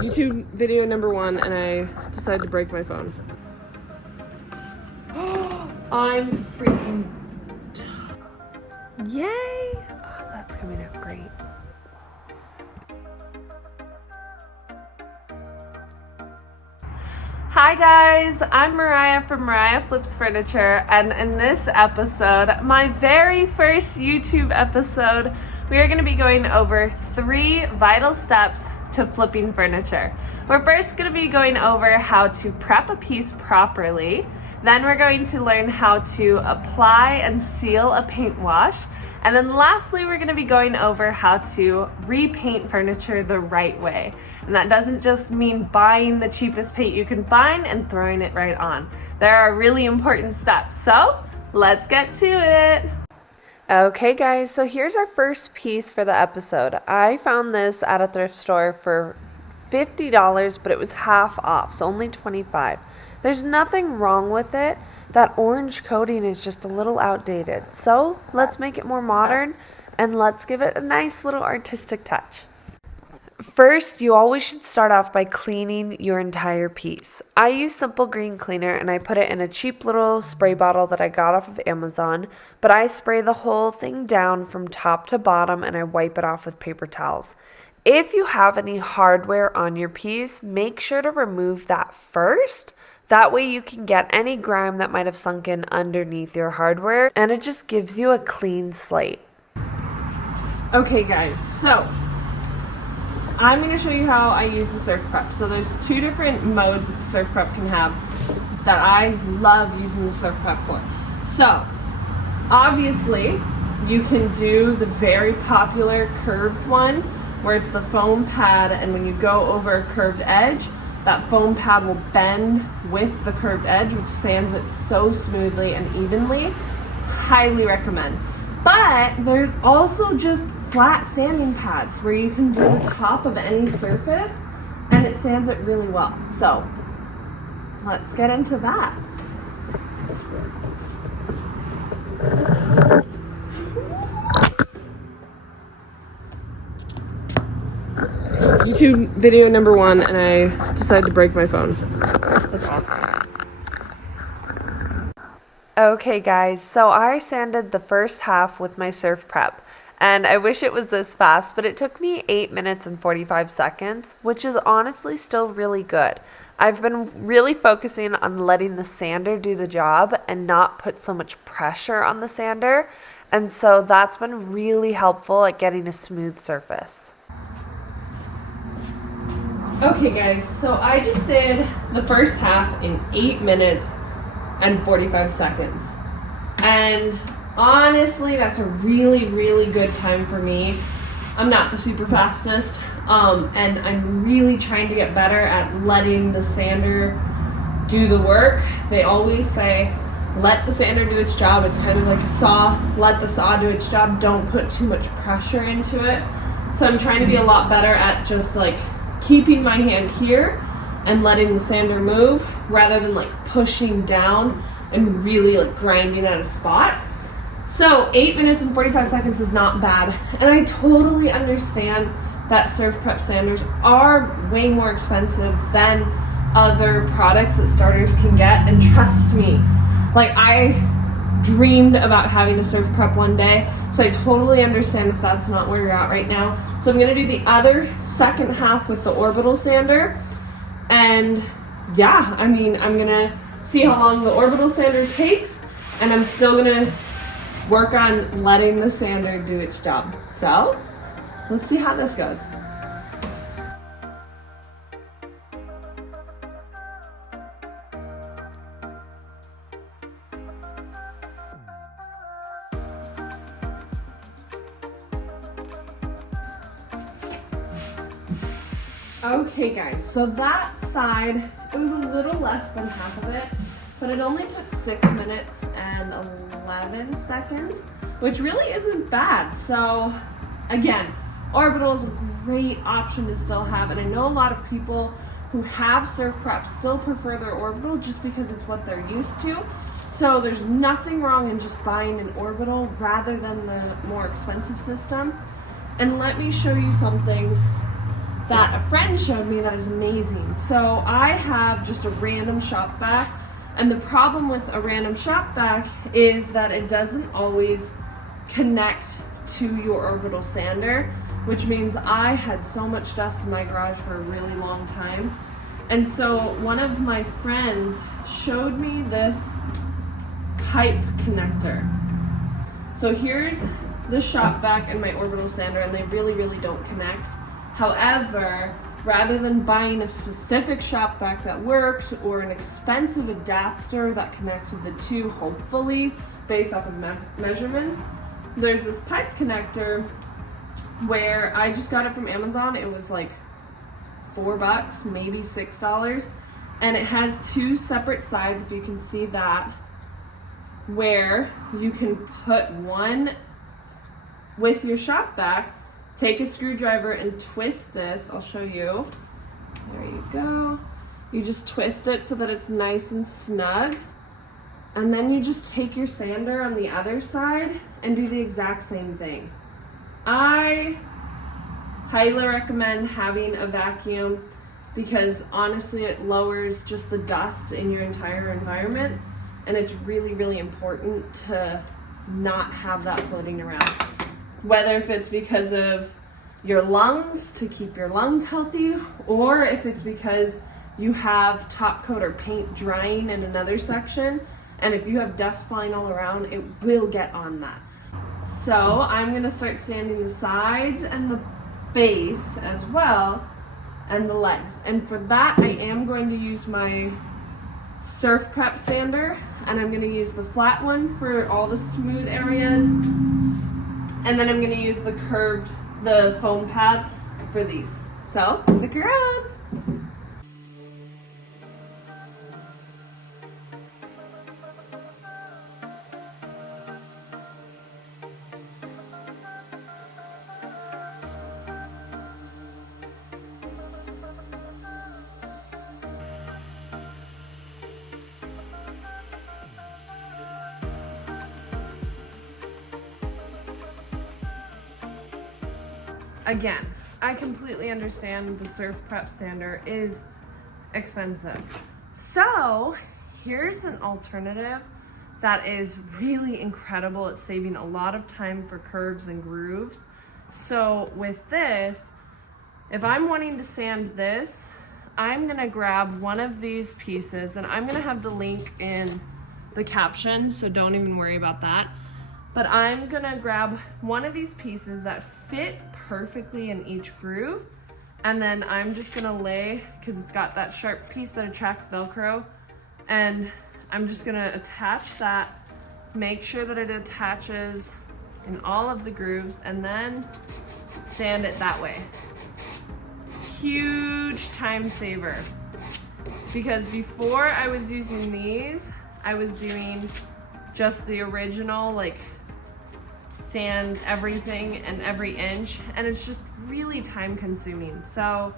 YouTube video number 1 and I decided to break my phone. I'm freaking Yay! Oh, that's coming out great. Hi guys, I'm Mariah from Mariah Flips Furniture, and in this episode, my very first YouTube episode, we are going to be going over 3 vital steps to flipping furniture. We're first going to be going over how to prep a piece properly. Then we're going to learn how to apply and seal a paint wash. And then lastly, we're going to be going over how to repaint furniture the right way. And that doesn't just mean buying the cheapest paint you can find and throwing it right on. There are really important steps. So let's get to it. Okay guys, so here's our first piece for the episode. I found this at a thrift store for $50, but it was half off, so only $25. There's nothing wrong with it. That orange coating is just a little outdated. So let's make it more modern and let's give it a nice little artistic touch. First, you always should start off by cleaning your entire piece. I use Simple Green Cleaner and I put it in a cheap little spray bottle that I got off of Amazon, but I spray the whole thing down from top to bottom and I wipe it off with paper towels. If you have any hardware on your piece, make sure to remove that first. That way you can get any grime that might have sunk in underneath your hardware, and it just gives you a clean slate. Okay guys, so I'm going to show you how I use the surf prep. So there's 2 different modes that the surf prep can have that I love using the surf prep for. So obviously you can do the very popular curved one where it's the foam pad, and when you go over a curved edge, that foam pad will bend with the curved edge, which sands it so smoothly and evenly. Highly recommend. But there's also just flat sanding pads where you can do the top of any surface and it sands it really well. So let's get into that. YouTube video number 1 and I decided to break my phone. That's awesome. Okay guys, so I sanded the first half with my surf prep, and I wish it was this fast, but it took me 8 minutes and 45 seconds, which is honestly still really good. I've been really focusing on letting the sander do the job and not put so much pressure on the sander, and so that's been really helpful at getting a smooth surface. Okay guys, so I just did the first half in 8 minutes and 45 seconds. And honestly, that's a really, really good time for me. I'm not the super fastest, and I'm really trying to get better at letting the sander do the work. They always say, let the sander do its job. It's kind of like a saw. Let the saw do its job. Don't put too much pressure into it. So I'm trying to be a lot better at just like keeping my hand here and letting the sander move rather than like pushing down and really like grinding at a spot. So 8 minutes and 45 seconds is not bad. And I totally understand that surf prep sanders are way more expensive than other products that starters can get. And trust me, like I dreamed about having a surf prep one day. So I totally understand if that's not where you're at right now. So I'm gonna do the other second half with the orbital sander. And yeah, I mean, I'm gonna see how long the orbital sander takes, and I'm still gonna work on letting the sander do its job. So let's see how this goes. Okay guys, so that side, it was a little less than half of it, but it only took 6 minutes and 11 seconds, which really isn't bad. So again, orbital is a great option to still have, and I know a lot of people who have surf prep still prefer their orbital just because it's what they're used to. So there's nothing wrong in just buying an orbital rather than the more expensive system. And let me show you something that a friend showed me that is amazing. So I have just a random shop vac, and the problem with a random shop vac is that it doesn't always connect to your orbital sander, which means I had so much dust in my garage for a really long time. And so one of my friends showed me this pipe connector. So here's the shop vac and my orbital sander, and they really don't connect. However, rather than buying a specific shop vac that works or an expensive adapter that connected the two, hopefully based off of measurements, there's this pipe connector where I just got it from Amazon. It was like $4, maybe $6, and it has two separate sides, if you can see that, where you can put one with your shop vac, take a screwdriver and twist this. I'll show you. There you go. You just twist it so that it's nice and snug, and then you just take your sander on the other side and do the exact same thing. I highly recommend having a vacuum because honestly it lowers just the dust in your entire environment, and it's really important to not have that floating around. Whether if it's because of your lungs, to keep your lungs healthy, or if it's because you have top coat or paint drying in another section, and if you have dust flying all around, it will get on that. So I'm gonna start sanding the sides and the base as well, and the legs. And for that, I am going to use my Surf Prep sander, and I'm gonna use the flat one for all the smooth areas, and then I'm gonna use the foam pad for these. So stick around. Again, I completely understand the Surf Prep sander is expensive. So here's an alternative that is really incredible. It's saving a lot of time for curves and grooves. So with this, if I'm wanting to sand this, I'm gonna grab one of these pieces, and I'm gonna have the link in the caption, so don't even worry about that. But I'm gonna grab one of these pieces that fit perfectly in each groove, and then I'm just gonna lay, because it's got that sharp piece that attracts Velcro, and I'm just gonna attach that, make sure that it attaches in all of the grooves, and then sand it that way. Huge time saver, because before I was using these, I was doing just the original, like, sand everything and every inch, and it's just really time consuming. So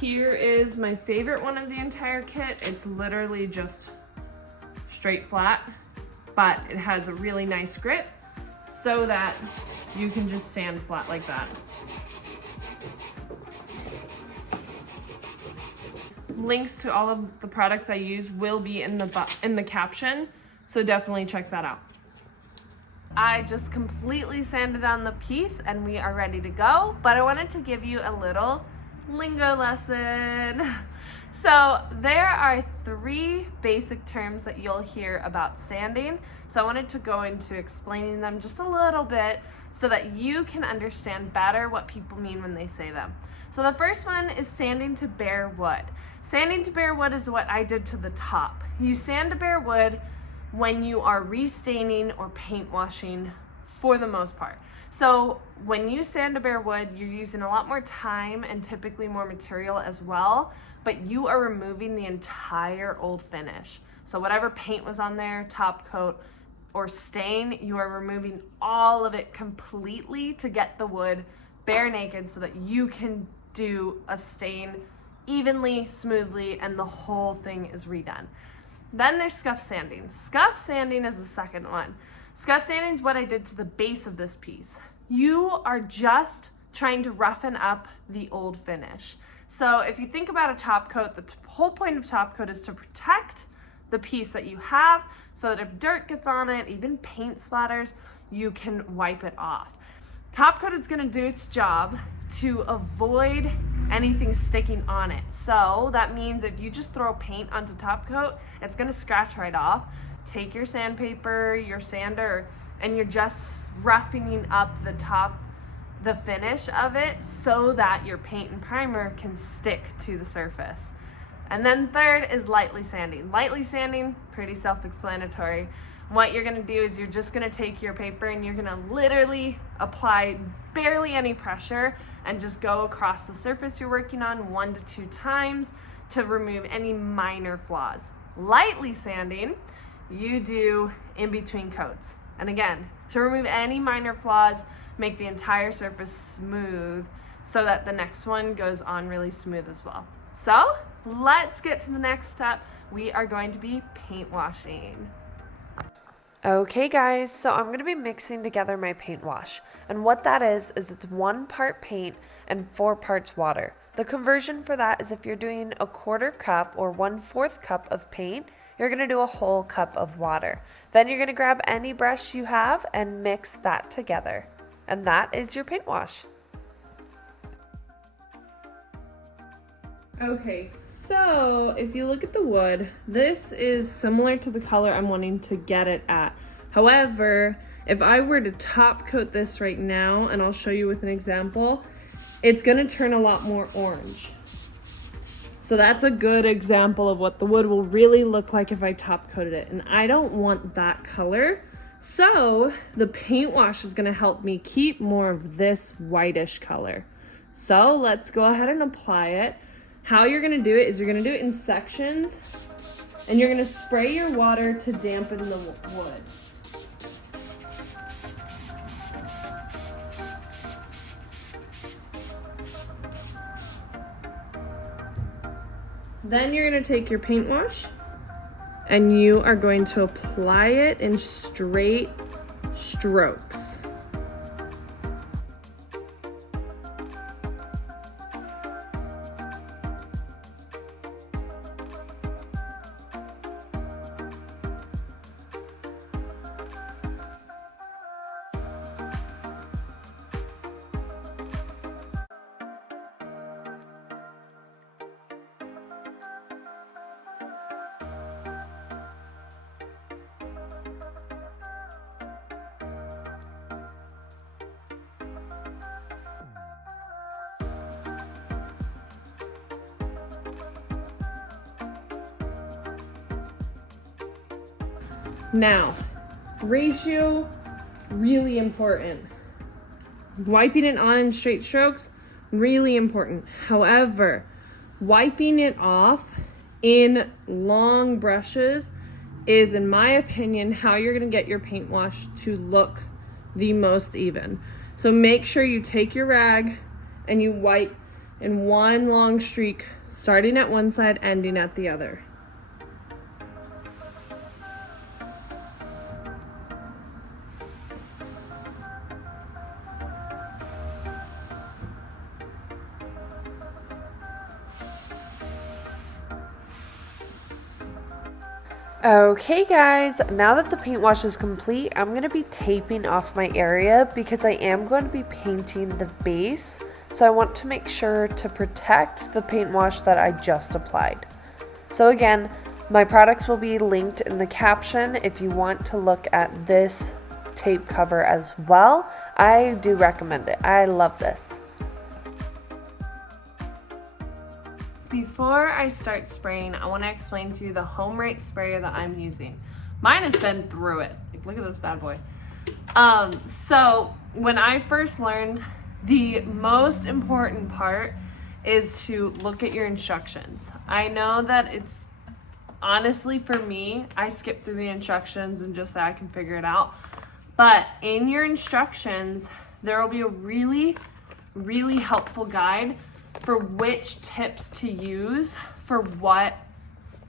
here is my favorite one of the entire kit. It's literally just straight flat, but it has a really nice grip so that you can just sand flat like that. Links to all of the products I use will be in the caption, so definitely check that out. I just completely sanded on the piece and we are ready to go, but I wanted to give you a little lingo lesson. So there are 3 basic terms that you'll hear about sanding. So I wanted to go into explaining them just a little bit so that you can understand better what people mean when they say them. So the first one is sanding to bare wood. Sanding to bare wood is what I did to the top. You sand to bare wood when you are restaining or paint washing for the most part. So when you sand to bare wood, you're using a lot more time and typically more material as well, but you are removing the entire old finish. So whatever paint was on there, top coat or stain, you are removing all of it completely to get the wood bare naked so that you can do a stain evenly, smoothly, and the whole thing is redone. Then there's scuff sanding. Scuff sanding is the second one. Scuff sanding is what I did to the base of this piece. You are just trying to roughen up the old finish. So if you think about a top coat, the whole point of top coat is to protect the piece that you have so that if dirt gets on it, even paint splatters, you can wipe it off. Top coat is going to do its job to avoid anything sticking on it. So that means if you just throw paint onto top coat, it's going to scratch right off. Take your sandpaper, your sander, and you're just roughening up the finish of it so that your paint and primer can stick to the surface. And then third is lightly sanding. Lightly sanding, pretty self-explanatory. What you're gonna do is you're just gonna take your paper and you're gonna literally apply barely any pressure and just go across the surface you're working on 1 to 2 times to remove any minor flaws. Lightly sanding, you do in between coats. And again, to remove any minor flaws, make the entire surface smooth so that the next one goes on really smooth as well. So let's get to the next step. We are going to be paint washing. Okay guys, so I'm going to be mixing together my paint wash. And what that is it's 1 part paint and 4 parts water. The conversion for that is if you're doing a 1/4 cup or 1/4 cup of paint, you're going to do a whole cup of water. Then you're going to grab any brush you have and mix that together. And that is your paint wash. Okay, so if you look at the wood, this is similar to the color I'm wanting to get it at. However, if I were to top coat this right now, and I'll show you with an example, it's gonna turn a lot more orange. So that's a good example of what the wood will really look like if I top coated it. And I don't want that color. So the paint wash is gonna help me keep more of this whitish color. So let's go ahead and apply it. How you're gonna do it is you're gonna do it in sections and you're gonna spray your water to dampen the wood. Then you're gonna take your paint wash and you are going to apply it in straight strokes. Now, ratio, really important. Wiping it on in straight strokes, really important. However, wiping it off in long brushes is, in my opinion, how you're gonna get your paint wash to look the most even. So make sure you take your rag and you wipe in one long streak, starting at one side, ending at the other. Okay guys, now that the paint wash is complete, I'm going to be taping off my area because I am going to be painting the base. So I want to make sure to protect the paint wash that I just applied. So again, my products will be linked in the caption if you want to look at this tape cover as well. I do recommend it. I love this. Before I start spraying, I want to explain to you the home rate sprayer that I'm using. Mine has been through it. Like, look at this bad boy. So when I first learned, the most important part is to look at your instructions. I know that it's, honestly for me, I skip through the instructions and just say I can figure it out. But in your instructions, there will be a really, really helpful guide for which tips to use for what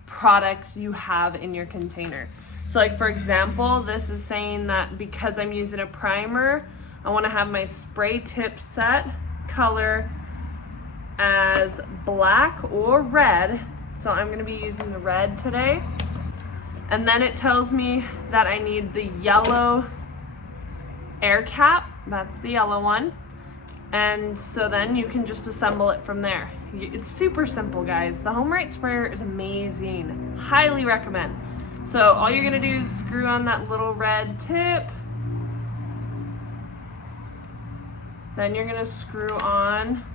products you have in your container. So like for example, this is saying that because I'm using a primer, I want to have my spray tip set color as black or red. So I'm gonna be using the red today. And then it tells me that I need the yellow air cap. That's the yellow one. And so then you can just assemble it from there. It's super simple, guys. The HomeRite sprayer is amazing. Highly recommend. So all you're gonna do is screw on that little red tip. Then you're gonna screw on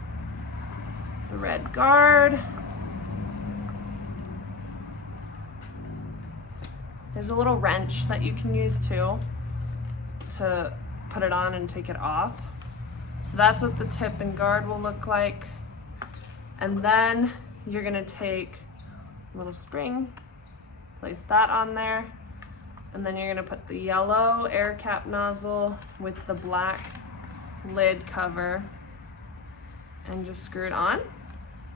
the red guard. There's a little wrench that you can use too to put it on and take it off. So that's what the tip and guard will look like. And then you're gonna take a little spring, place that on there, and then you're gonna put the yellow air cap nozzle with the black lid cover and just screw it on.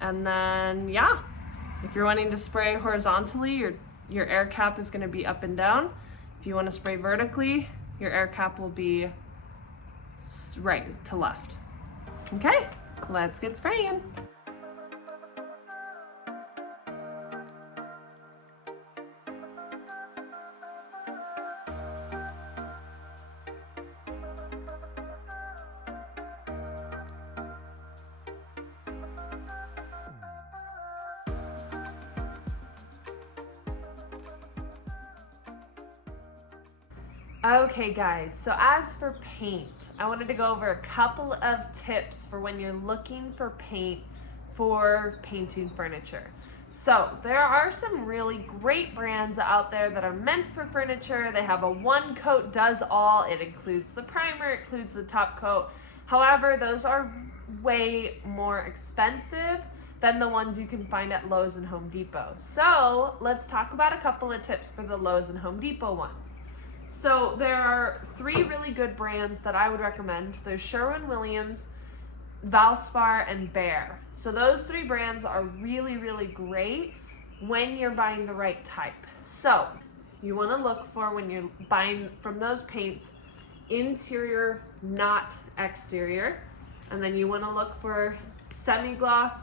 And then, yeah, if you're wanting to spray horizontally, your air cap is gonna be up and down. If you wanna spray vertically, your air cap will be right to left. Okay, let's get spraying. Okay guys, so as for paint, I wanted to go over a couple of tips for when you're looking for paint for painting furniture. So there are some really great brands out there that are meant for furniture. They have a one coat does all. It includes the primer, it includes the top coat. However, those are way more expensive than the ones you can find at Lowe's and Home Depot. So let's talk about a couple of tips for the Lowe's and Home Depot ones. So there are three really good brands that I would recommend. There's Sherwin-Williams, Valspar, and Behr. So those three brands are really, really great when you're buying the right type. So you want to look for, when you're buying from those paints, interior, not exterior. And then you want to look for semi-gloss,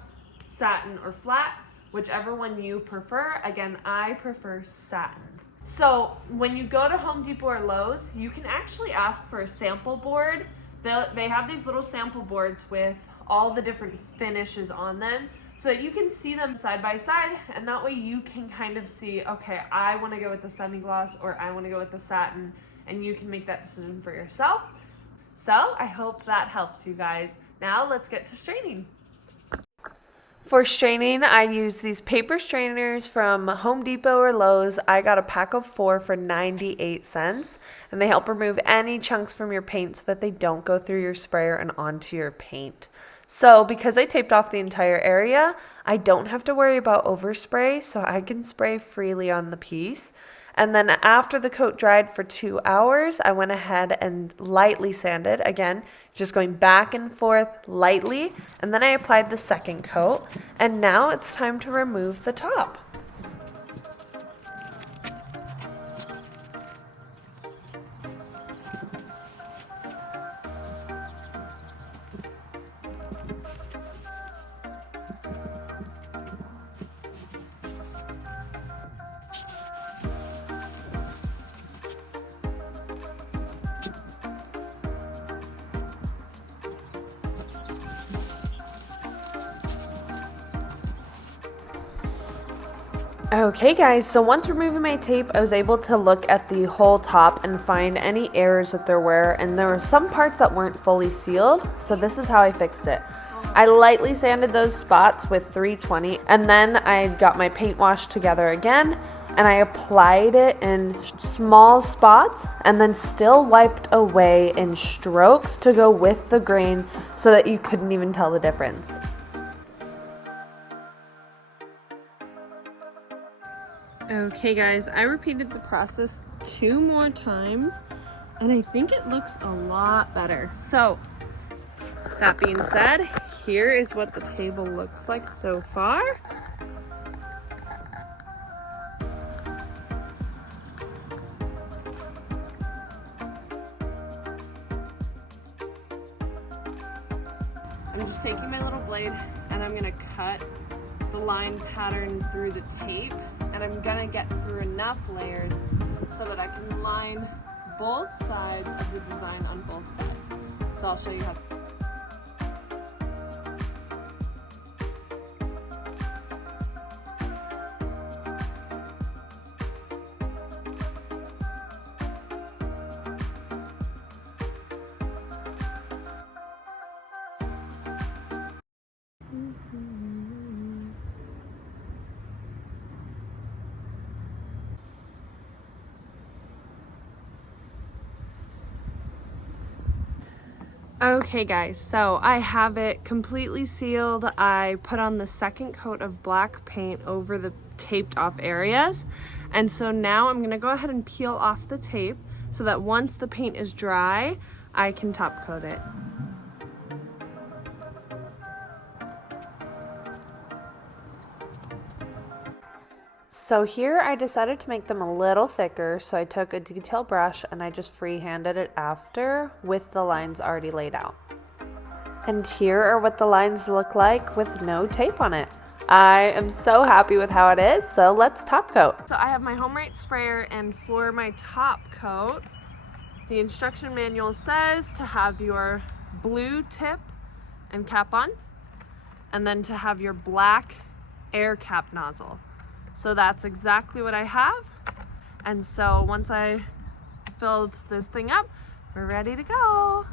satin, or flat, whichever one you prefer. Again, I prefer satin. So when you go to Home Depot or Lowe's, you can actually ask for a sample board. They have these little sample boards with all the different finishes on them so that you can see them side by side, and that way you can kind of see, okay, I want to go with the semi-gloss or I want to go with the satin, and you can make that decision for yourself. So I hope that helps you guys. Now let's get to straining. For straining, I use these paper strainers from Home Depot or Lowe's. I got a pack of 4 for 98 cents, and they help remove any chunks from your paint so that they don't go through your sprayer and onto your paint. So because I taped off the entire area, I don't have to worry about overspray, so I can spray freely on the piece. And then after the coat dried for 2 hours, I went ahead and lightly sanded. Again, just going back and forth lightly. And then I applied the second coat. And now it's time to remove the top. Okay guys, so once removing my tape, I was able to look at the whole top and find any errors that there were, and there were some parts that weren't fully sealed, so this is how I fixed it. I lightly sanded those spots with 320, and then I got my paint wash together again, and I applied it in small spots, and then still wiped away in strokes to go with the grain so that you couldn't even tell the difference. Okay guys, I repeated the process 2 more times and I think it looks a lot better. So that being said, here is what the table looks like so far. I'm taking my little blade and I'm gonna cut the line pattern through the tape, and I'm gonna get through enough layers so that I can line both sides of the design on both sides. So I'll show you how. Okay guys, so I have it completely sealed. I put on the second coat of black paint over the taped off areas. And so now I'm gonna go ahead and peel off the tape so that once the paint is dry, I can top coat it. So here I decided to make them a little thicker, so I took a detail brush and I just freehanded it after with the lines already laid out. And here are what the lines look like with no tape on it. I am so happy with how it is, so let's top coat. So I have my HomeRite sprayer, and for my top coat, the instruction manual says to have your blue tip and cap on, and then to have your black air cap nozzle. So that's exactly what I have. And so once I filled this thing up, we're ready to go.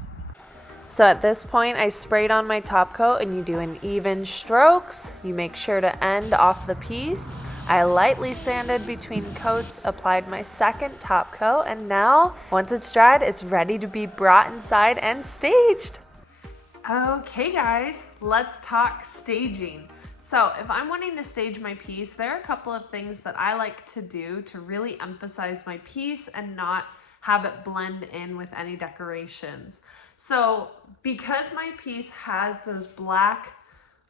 So at this point, I sprayed on my top coat, and you do an even strokes. You make sure to end off the piece. I lightly sanded between coats, applied my second top coat, and now, once it's dried, it's ready to be brought inside and staged. Okay guys, let's talk staging. So if I'm wanting to stage my piece, there are a couple of things that I like to do to really emphasize my piece and not have it blend in with any decorations. So because my piece has those black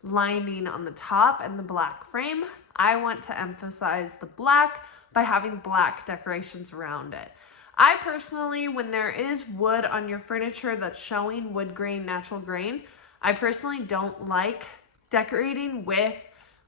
lining on the top and the black frame, I want to emphasize the black by having black decorations around it. I personally, when there is wood on your furniture that's showing wood grain, natural grain, I personally don't like decorating with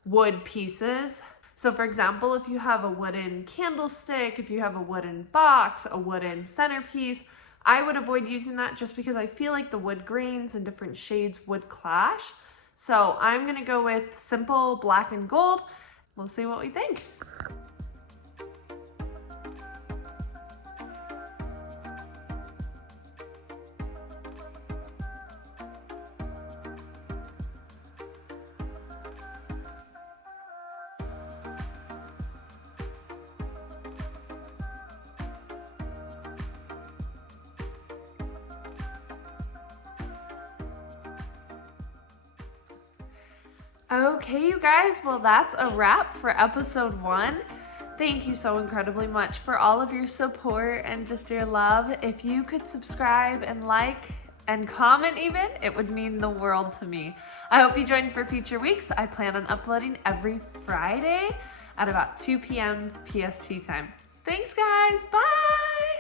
wood pieces. So for example, if you have a wooden candlestick, if you have a wooden box, a wooden centerpiece, I would avoid using that just because I feel like the wood grains and different shades would clash. So I'm gonna go with simple black and gold. We'll see what we think. Okay, you guys, well, that's a wrap for episode 1. Thank you so incredibly much for all of your support and just your love. If you could subscribe and like and comment even, it would mean the world to me. I hope you join for future weeks. I plan on uploading every Friday at about 2 p.m. PST time. Thanks, guys. Bye!